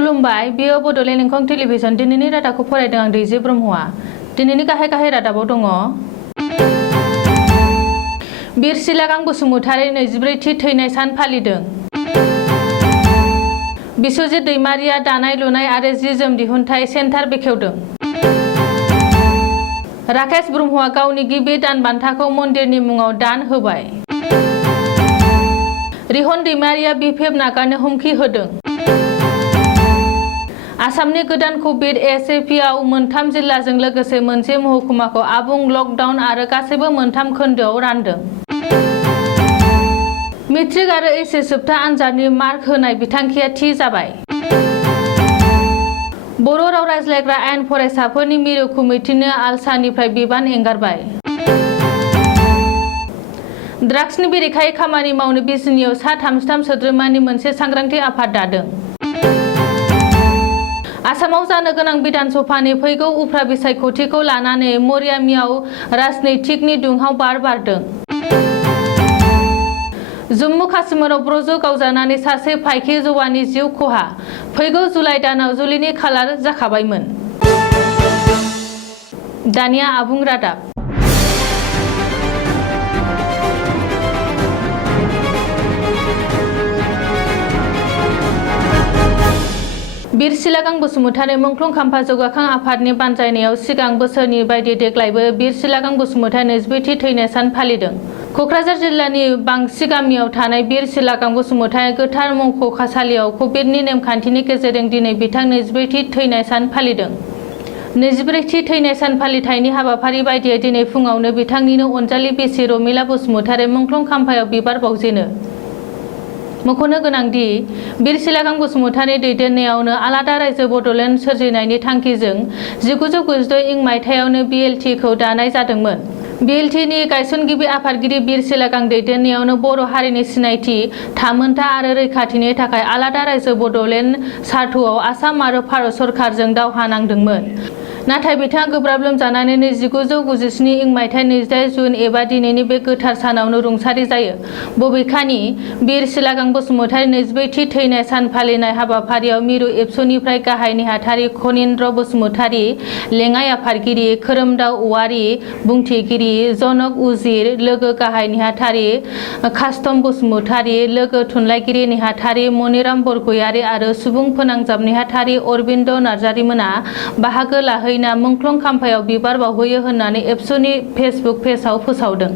खुलुमबाय बियो बड'लेण्ड इंखं टेलिभिजन दिनैनि रादाबखौ फरायदों आं दैजि ब्रह्मआ। दिनैनि गाहाय रादाबाव दङ बिर सिलागां बसुमतारी 24थि थैनाय सान फालिदों। बिस्वजित दैमारिया दानाय लुनाय आरो जि जोम दिहुनथाय सेन्टार बेखेवदों। राकेश ब्रह्मआ गावनि गिबि दान बान्थाखौ मन्दिरनि मुङाव दान होबाय। रिहन दैमारिया बिपिएफ नागारनो हुमखि होदों। आसामनि गोदान कभिड एसएपीआव मोनथाम जिल्लाजों लोगोसे मोनसे महकुमाखौ आबुं लकडाउन आरो गासैबो मोनथाम खोन्दोआव रानदों। मेट्रिक आरो एचएस जोबथा आनजादनि मार्क होनाय बिथांखिया थि जाबाय। बर' राव रायज्लायग्रा आयेन फरायसाफोरनि मिरु कमिटिनो आलसानिफ्राय बिबान एंगारबाय। ड्राग्सनि बेरेखायै खामानि मावनो बिजिनियाव सा 33 सोद्रोमानि मोनसे सांग्रांथि आफाद दादों। आसामाव जानो गोनां बिधानसभानि फैगौ उफ्रा बिसायख'थिखौ लानानै मरियामीआव राजनैतिकनि दुंहाव बार बारदों। जम्मु काश्मीराव ब्रज गावजानानै सासे फाइखि जवाननि जिउ खहा। फैगौ जुलाइ दानाव जुलिनि खालार जाखाबायमोन। दानिया आबुं रादाब। बिर सिलागां बसुमतारी मुंख्लं खाम्फा जौगाखां आफादनि बानजायनायाव सिगां बोसोरनि बायदि देग्लायबो बिर सिलागां बसुमतारी 24थि थैनाय सान फालिदों। क'क्राझार जिल्लानि बांसि गामियाव थानाय बिर सिलागां बसुमतारी गोथार मुंख'सालियाव कभिडनि नेमखान्थिनि गेजेरजों दिनै बिथां 24थि थैनाय सान फालिदों। 24थि थैनाय सान फालिथायनि हाबाफारि बायदियै दिनै फुङावनो बिथांनिनो अनजालि बिसि रमिला बसुमतारी मुंख्लं खाम्फायाव बिबार बावजेनो। मख'नो गोनांदि बिर सिलागां बसुमतारी दैदेननायावनो आलादा रायजो बड'लेण्ड सोरजिनायनि थांखिजों 1996 इं मायथाइयावनो बिएलटिखौ दानाय जादोंमोन। बिएलटिनि गायसनगिरि आफादगिरि बिर सिलागां दैदेननायावनो बर' हारिनि सिनायथि, थामोनथा आरो रैखाथिनि थाखाय आलादा रायजो बड'लेण्ड चार्टरआव आसाम आरो भारत सरकारजों दावहा नांदोंमोन। नाथाय बिथाङा गोब्राब लोमजानानै 1997 इं मायथाइ 28 जुन एबा दिनैनि बे गोथार सानावनो रुंसारि जायो। बबेखानि बिर सिलागां बसुमतारी 24थि थैनाय सान फालिनाय हाबाफारियाव मिरु एबसुनिफ्राय गाहाय नेहाथारि खनीन्द्र बसुमतारी, लेङाइ आफादगिरि खोरोमदाव औवारी, बुंथिगिरि जनक उजिर, लोगो गाहाय नेहाथारि कास्तम बसुमतारी, लोगो थुनलाइगिरि नेहाथारि मनिराम बरगयारी आरो सुबुं फोनांजाब नेहाथारि अरबिन्द नार्जारीमोना बाहागो लाहैना मुंख्लं खाम्फायाव बिबार बावहैयो होननानै एबसुनि फेसबुक पेजआव फोसावदों।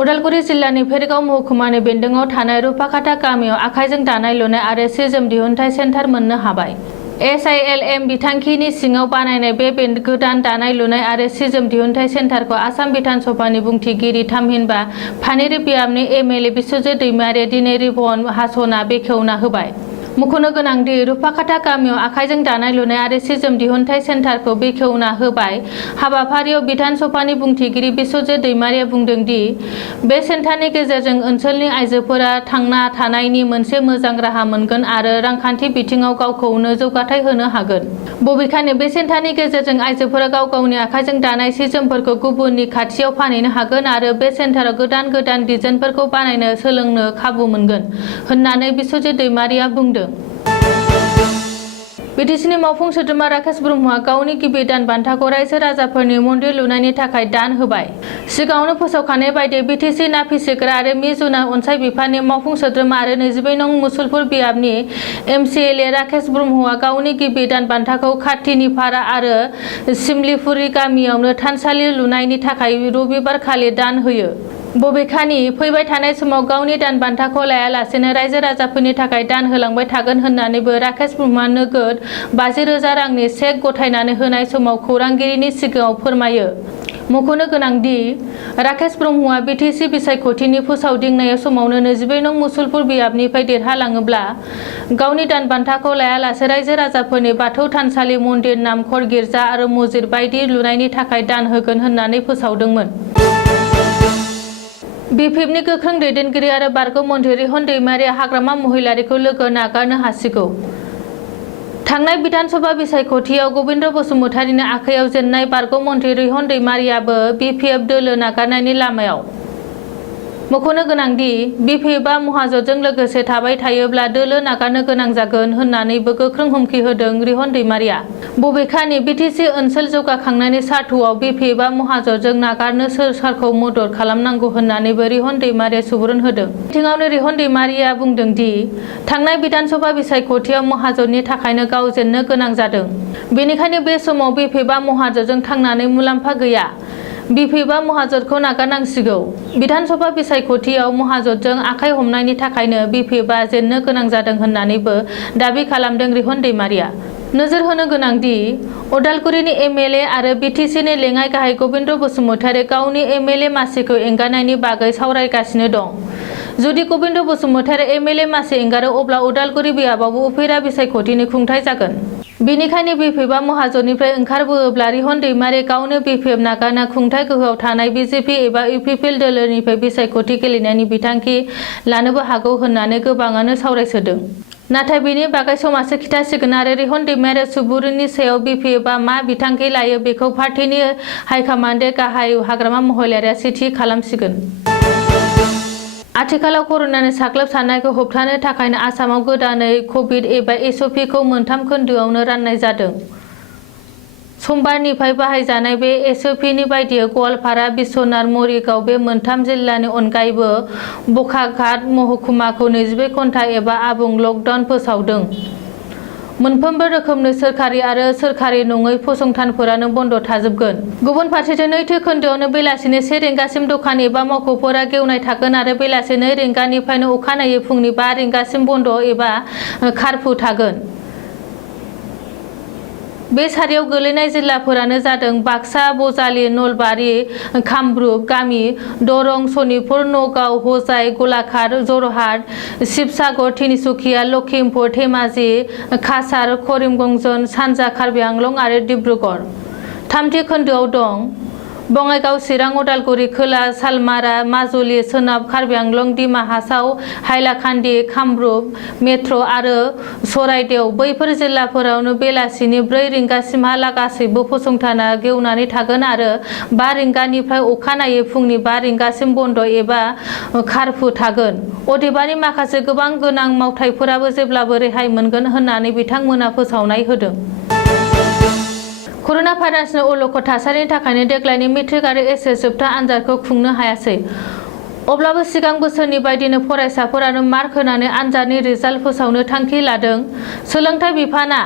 उदालगुरि जिल्लानि भेरगाव महकुमानि बेन्दोङाव थानाय रुपाकाटा गामियाव आखाइजों दानाय लुनाय आरो सि जोम दिहुनथाय सेन्टार मोननो हाबाय। SILM बिथांखिनि सिङाव बानायनाय बे गोदान दानाय लुनाय आरो सि जोम दिहुनथाय सेन्टारखौ आसाम बिधानसभानि बुंथिगिरि थामहिनबा फानेरि बियाबनि MLA बिस्वजित दैमारिया दिनै रिबन हास'ना बेखेवना होबाय। मख'नो गोनांदि रुपाकाटा गामियाव आखाइजों दानाय लुनाय आरो सि जोम दिहुनथाय सेन्टारखौ बेखेवना होबाय। हाबाफारियाव बिधानसभानि बुंथिगिरि बिस्वजित दैमारिया बुंदों दि बे सेन्टारनि गेजेरजों ओनसोलनि आइजोफोरा थांना थानायनि मोनसे मोजां राहा मोनगोन आरो रांखान्थि बिथिङाव गावखौनो जौगाथाय होनो हागोन। बबेखानि बे सेन्टारनि गेजेरजों आइजोफोरा गाव गावनि आखाइजों दानाय सि जोमफोरखौ गुबुननि खाथियाव फानहैनो हागोन आरो बे सेन्टाराव गोदान डिजाइनफोरखौ बानायनो सोलोंनो खाबु मोनगोन होननानै बिस्वजित दैमारिया बुंदों। बिटिसिनि मावफुं सोद्रोमा राकेश ब्रह्मआ गावनि गिबि दान बान्थाखौ रायजो राजाफोरनि मन्दिर लुनायनि थाखाय दान होबाय। सिगाङावनो फोसावखानाय बायदियै बिटिसि ना फिसिग्रा आरो मि जुनार अनसाइ बिफाननि मावफुं सोद्रोमा आरो 22 नं मुसलपुर बियाबनि MCLA राकेश ब्रह्मआ गावनि गिबि दान बान्थाखौ खाथिनिपारा आरो सिमलिफुरि गामियावनो थानसालि लुनायनि थाखाय रबिबारखालि दान होयो। बबेखानि फैबाय थानाय समाव गावनि दान बान्थाखौ लायालासेनो रायजो राजाफोरनि थाखाय दान होलांबाय थागोन होननानैबो राकेश ब्रह्मआ नोगोद 50,000 रांनि चेक गथायनानै होनाय समाव खौरांगिरिनि सिगाङाव फोरमायो। मख'नो गोनांदि राकेश ब्रह्मआ बिटिसि बिसायख'थिनि फोसावदिंनाय समावनो 22 नं मुसलपुर बियाबनिफ्राय देरहालाङोब्ला गावनि दान बान्थाखौ लायालासे रायजो राजाफोरनि बाथौ थानसालि, मन्दिर, नामखर, गिर्जा आरो मस्जिद बायदि लुनायनि थाखाय दान होगोन होननानै फोसावदोंमोन। बिपिएफनि गोख्रों दैदेनगिरि आरो बारग' मन्थ्रि रिहन दैमारिया हाग्रामा महिलारिखौ लोगो नागारनो हासिगौ। थांनाय बिधानसभा बिसायख'थियाव गबिन्द बसुमतारीनि आखायाव जेननाय बारग' मन्थ्रि रिहन दैमारियाबो बिपिएफ दोलो नागारनायनि लामायाव। मख'नो गोनांदि बिपि बा महाजनजों लोगोसे थाबाय थायोब्ला दोलो नागारनो गोनां जागोन होननानैबो गोख्रों हुमखि होदों रिहन दैमारिया। बबेखानि बिटिसि ओनसोल जौगाखांनायनि सार्थ'आव बिपि बा महाजनजों नागारनो सोरखारखौ मदद खालामनांगौ होननानैबो रिहन दैमारिया सुबुरुन होदों। बिथिङावनो रिहन दैमारिया बुंदों दि थांनाय बिधानसभा बिसायख'थियाव महाजननि थाखायनो गाव जेननो गोनां जादों। बेनिखायनो बे समाव बिपि बा महाजनजों थांनानै मुलाम्फा गैया। बिपि बा महाजनखौ नागारनांसिगौ। बिधानसभा बिसायख'थियाव महाजनजों आखाइ हमनायनि थाखायनो बिपि बा जेननो गोनां जादों होननानैबो दाबि खालामदों रिहन दैमारिया। नोजोर होनो गोनांदि उदालगुरिनि एमएलए आरो बिटिसिनि लेङाइ गाहाय गबिन्द बसुमतारी गावनि एमएलए मासिखौ एंगारनायनि बागै सावरायगासिनो दं। जुदि गबिन्द बसुमतारी एमएलए मासि एंगारो अब्ला उदालगुरि बियाबावबो उफेरा बिसायख'थिनि खुंथाय जागोन। बेनिखायनो बिपि बा महाजननिफ्राय ओंखारबोयोब्ला रिहन दैमारि गावनो बिपिएफ नागारना खुंथाय गोहोआव थानाय बिजेपि एबा इउपिपिएल दोलोनिफ्राय बिसायख'थि गेलेनायनि बिथांखि लानोबो हागौ होननानै गोबाङानो सावरायसोदों। नाथाय बेनि बागै समासो खिथासिगोन आरो रिहन दैमारिया सुबुरुननि सायाव बिपिएफआ मा बिथांखि लायो बेखौ पार्टीनि हाइकमान्डनि गाहाय हाग्रामा महिलारियासो थि खालामसिगोन। आथिखालाव कर'नानि साग्लोबसारनायखौ होबथानो थाखायनो आसामाव गोदानै कभिड एबा एसअपिखौ मोनथाम खोन्दोआवनो राननाय जादों। समबारनिफ्राय बाहायजानाय बे एसअपिनि बायदियै गवालपारा, बिश्वनाथ, मरिगाव बे मोनथाम जिल्लानि अनगायैबो बकाघाट महकुमाखौ 24 घन्टा एबा आबुं लकडाउन फोसावदों। मोनफ्रोमबो रोखोमनि सोरखारि आरो सोरखारि नङै फसंथानफोरानो बन्द थाजोबगोन। गुबुन फारसेथिं नैथि खोन्दोआवनो बेलासिनि 1 रिंगासिम दखान एबा मावख'फोरा गेवनाय थागोन आरो बेलासि 2 रिंगानिफ्रायनो अखानायै फुंनि 5 रिंगासिम बन्द एबा कारफ्यु थागोन। बे सारियाव गोलैनाय जिल्लाफोरानो जादों बाक्सा, बजालि, नलबारि, कामरुप, गामि, दरं, सनितपुर, नगाव, हजाइ, गलाघाट, जरहाट, शिबसागर, तिनिसुकिया, लखिमपुर, धेमाजि, काछार, करिमगंज, सानजा कार्बि आंलं आरो डिब्रुगड़। थामथि खोन्दोआव दं बङाइगाव, चिरां, उदालगुरि, खोला सालमारा, माजुलि, सोनाब कार्बि आंलं, डिमा हासाव, हाइलाकान्दि, कामरुप मेट्र आरो चराइदेव। बैफोर जिल्लाफोरावनो बेलासिनि 4 रिंगासिमहाला गासैबो फसंथाना गेवनानै थागोन आरो 5 रिंगानिफ्राय अखानायै फुंनि 5 रिंगासिम बन्द एबा कारफ्यु थागोन। अदेबानि माखासे गोबां गोनां मावथायफोराबो जेब्लाबो रेहाय मोनगोन होननानै बिथांमोना फोसावनाय होदों। कर'ना भाइरासनि अलखद थासारिनि थाखायनो देग्लायनि मेट्रिक आरो एचएस जोबथा आनजादखौ खुंनो हायासै। अब्लाबो सिगां बोसोरनि बायदिनो फरायसाफोरानो मार्क होनानै आनजादनि रिजाल्ट फोसावनो थांखि लादों। सोलोंथाइ बिफाना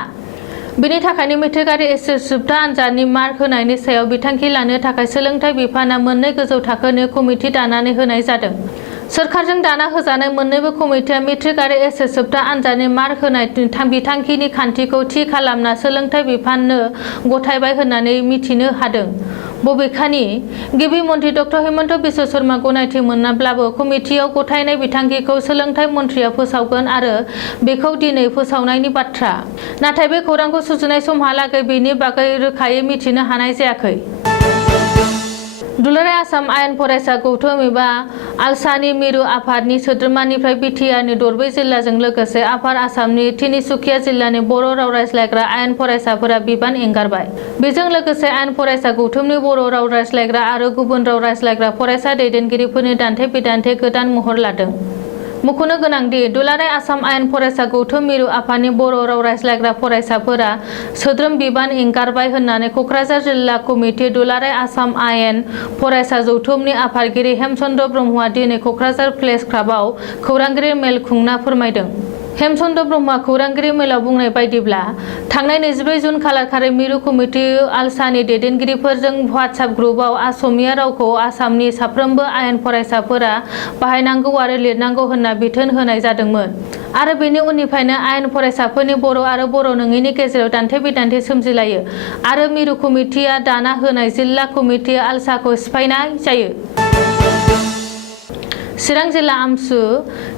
बेनि थाखायनो मेट्रिक आरो एचएस जोबथा आनजादनि मार्क होनायनि सायाव बिथांखि लानो थाखाय सोलोंथाइ बिफाना मोननै गोजौ थाखोनि कमिटि दानानै होनाय जादों। सोरखारजों दाना होजानाय मोन्नैबो कमिटिया मेट्रिक आरो एचएस जोबथा आनजादनि मार्क होनाय बिथांखिनि खान्थिखौ थि खालामना सोलोंथाइ बिफाननो गथायबाय होननानै मिथिनो हादों। बबेखानि गिबि मन्थ्रि डक्टर हिमन्त बिश्व शर्मा गनायथि मोनाब्लाबो कमिटियाव गथायनाय बिथांखिखौ सोलोंथाइ मन्थ्रिया फोसावगोन आरो बेखौ दिनै फोसावनायनि बाथ्रा। नाथाय बे खौरांखौ सुजुनाय समहालागै बेनि बागै रोखायै मिथिनो हानाय जायाखै। दुलाराय आसाम आयेन फरायसा गौथुम एबा आलसानि मिरु आफादनि सोद्रोमानिफ्राय बिटिआरनि दरब्रै जिल्लाजों लोगोसे आफार आसामनि तिनिसुकिया जिल्लानि बर' राव रायज्लायग्रा आयेन फरायसाफोरा बिबान एंगारबाय। बेजों लोगोसे आयेन फरायसा गौथुमनि बर' राव रायज्लायग्रा आरो गुबुन राव रायज्लायग्रा फरायसा दैदेनगिरिफोरनि दान्थे-बिदान्थे गोदान महर लादों। मख'नो गोनांदि दुलाराय आसाम आयेन फरायसा गौथुम मिरु आफादनि बर' राव रायज्लायग्रा फरायसाफोरा सोद्रोम बिबान एंगारबाय होननानै क'क्राझार जिल्ला कमिटि दुलाराय आसाम आयेन फरायसा जथुमनि आफादगिरि हेमचन्द्र ब्रह्मआ दिनै क'क्राझार प्रेस क्लाबाव खौरांगिरि मेल खुंना फोरमायदों। हेमचन्द्र ब्रह्मआ खौरांगिरि मेलाव बुंनाय बायदिब्ला थांनाय 24 जुन खालारखालि मिरु कमिटि आलसानि दैदेनगिरिफोरजों व्हाट्सएप ग्रुपआव असमिया रावखौ आसामनि साफ्रोमबो आयेन फरायसाफोरा बाहायनांगौ आरो लिरनांगौ होनना बिथोन होनाय जादोंमोन आरो बेनि उननिफ्रायनो आयेन फरायसाफोरनि बर' आरो बर' नङैनि गेजेराव दान्थे-बिदान्थे सोमजिलायो आरो मिरु कमिटिया दाना होनाय जिल्ला कमिटि आलसाखौ सिफायनाय जायो। चिरां जिल्ला आमसु,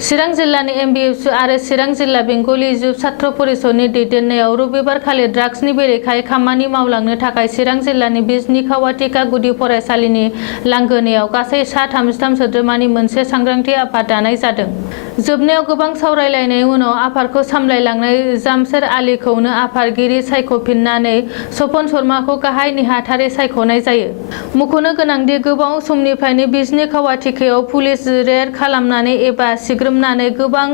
चिरां जिल्लानि एमबिएफसु आरो चिरां जिल्ला बेंगलि जुब छात्र परिषदनि दैदेननायाव रबिबारखालि ड्राग्सनि बेरेखायै खामानि मावलांनो थाखाय चिरां जिल्लानि बिजनि खावाटिका गुदि फरायसालिनि लांगोनायाव गासै सा 33 सोद्रोमानि मोनसे सांग्रांथि आफाद दानाय जादों। जोबनायाव गोबां सावरायलायनायनि उनाव आफादखौ सामलायलांनाय जामशेद आलीखौनो आफादगिरि सायख'फिननानै सपन शर्माखौ गाहाय नेहाथारि सायख'नाय जायो। मख'नो गोनांदि गोबाव समनिफ्रायनो बिजनि खावाटिकायाव पुलिस रेड खालामनानै एबा सिग्रोमनानै गोबां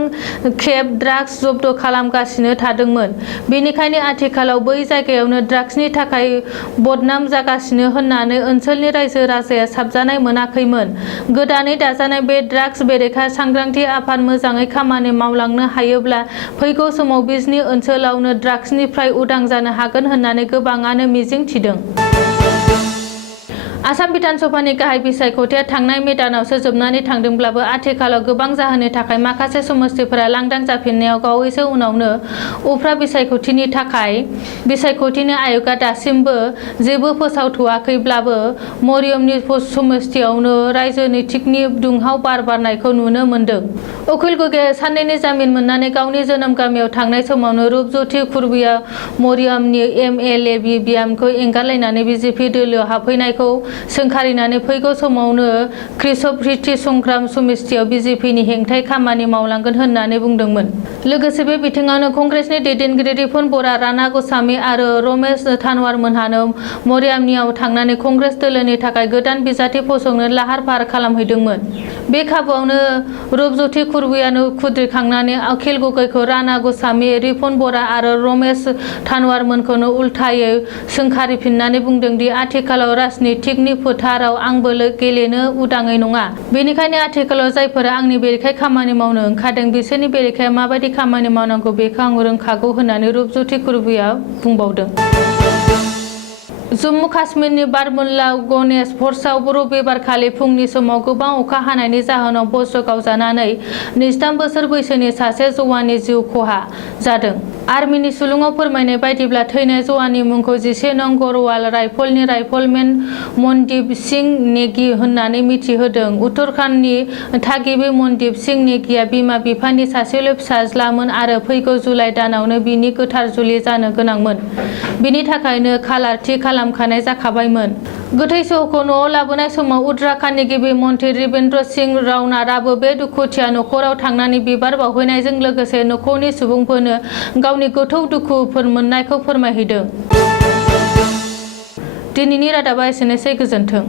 खेब ड्राग्स जब्द खालामगासिनो थादोंमोन। बेनिखायनो आथिखालाव बै जायगायावनो ड्राग्सनि थाखाय बदनाम जागासिनो होननानै ओनसोलनि रायजो राजाया साबजानाय मोनाखैमोन। गोदानै दाजानाय बे ड्राग्स बेरेखा सांग्रांथि आफाद मोजाङै खामानि मावलांनो हायोब्ला फैगौ समाव बिजनी ओनसोलावनो ड्राग्सनिफ्राय उदां जानो हागोन होननानै गोबाङानो मिजिं थिदों। आसाम बिधानसभानि गाहाय बिसायख'थिया थांनाय मे दानावसो जोबनानै थांदोंब्लाबो आथिखालाव गोबां जाहोननि थाखाय माखासे समस्तिफोरा लांदां जाफिननायाव बावैसो उनावनो उफ्रा बिसायख'थिनि थाखाय बिसायख'थिनि आय'गआ दासिमबो जेबो फोसावथ'वाखैब्लाबो मरियमनि समस्तियावनो राजनितिकनि दुंहाव बार बारनायखौ नुनो मोन्दों। उकिल गगैआ साननैनि जामिन मोननानै गावनि जोनोम गामियाव थांनाय समावनो रुपज्यति खुरबिया मरियमनि MLA बियामखौ एंगारलायनानै बिजेपि दोलोआव हाबफैनायखौ सोंखारिनानै फैगौ समावनो कृषक संग्राम समितियाव बिजेपिनि हेंथायै खामानि मावलांगोन होननानै बुंदोंमोन। लोगोसे बे बिथिङावनो कंग्रेसनि दैदेनगिरि रिपुन बरा, राणा ग'स्वामी आरो रमेश थानवारमोनहानो मरियमनियाव थांनानै कंग्रेस दोलोनि थाखाय गोदान बिजाथि फसंनो लाहार फाहार खालामहैदोंमोन। बे खाबुआवनो रुपज्यति खुरबियानो खुद्रिखांनानै उकिल गगैखौ राणा ग'स्वामी, रिपुन बरा आरो रमेश थानवारमोनखौनो उल्थायै सोंखारिफिननानै बुंदों दि आथिखालाव राजनितिकनि फोथाराव आंबो गेलेनो उदाङै नङा। बेनिखायनो आथिखालाव जायफोरा आंनि बेरेखायै खामानि मावनो ओंखारदों बिसोरनि बेरेखायै माबायदि खामानि मावनांगौ बेखौ आं रोंखागौ होननानै रुपज्यति खुरबिया बुंबावदों। जम्मु काश्मीरनि बारमुल्ला गणेश फर्टआव रबिबारखालि फुंनि समाव गोबां अखा हानायनि जाहोनाव बज्र गावजानानै 23 बोसोर बैसोनि सासे जवाननि जिउ खहा जादों। आर्मिनि सुलुङाव फोरमायनाय बायदिब्ला थैनाय जवाननि मुंखौ 11 नं गढ़वाल राइफलनि राइफलमेन मनदीप सिंह नेगी होननानै मिथिहोदों। उत्तराखन्डनि थागिबि मनदीप सिंह नेगीआ बिमा बिफानि सासेल' फिसाज्लामोन आरो फैगौ जुलाइ दानावनो बिनि गोथार जुलि जानो गोनांमोन। बिनि थाखायनो खालार थि खालामखानाय जाखाबायमोन। गोथै सह'खौ न'आव लाबोनाय समाव उत्तराखन्डनि गिबि मन्त्रि रिवेन्द्र सिंह रावनाराबो बे दुखुथिया नखराव थांनानै बिबार बावहैनायजों लोगोसे नखरनि सुबुंफोरनो गावनि गोथौ दुखु मोननायखौ फोरमायहैदों। दिनैनि रादाबा एसेनोसै, गोजोन्थों।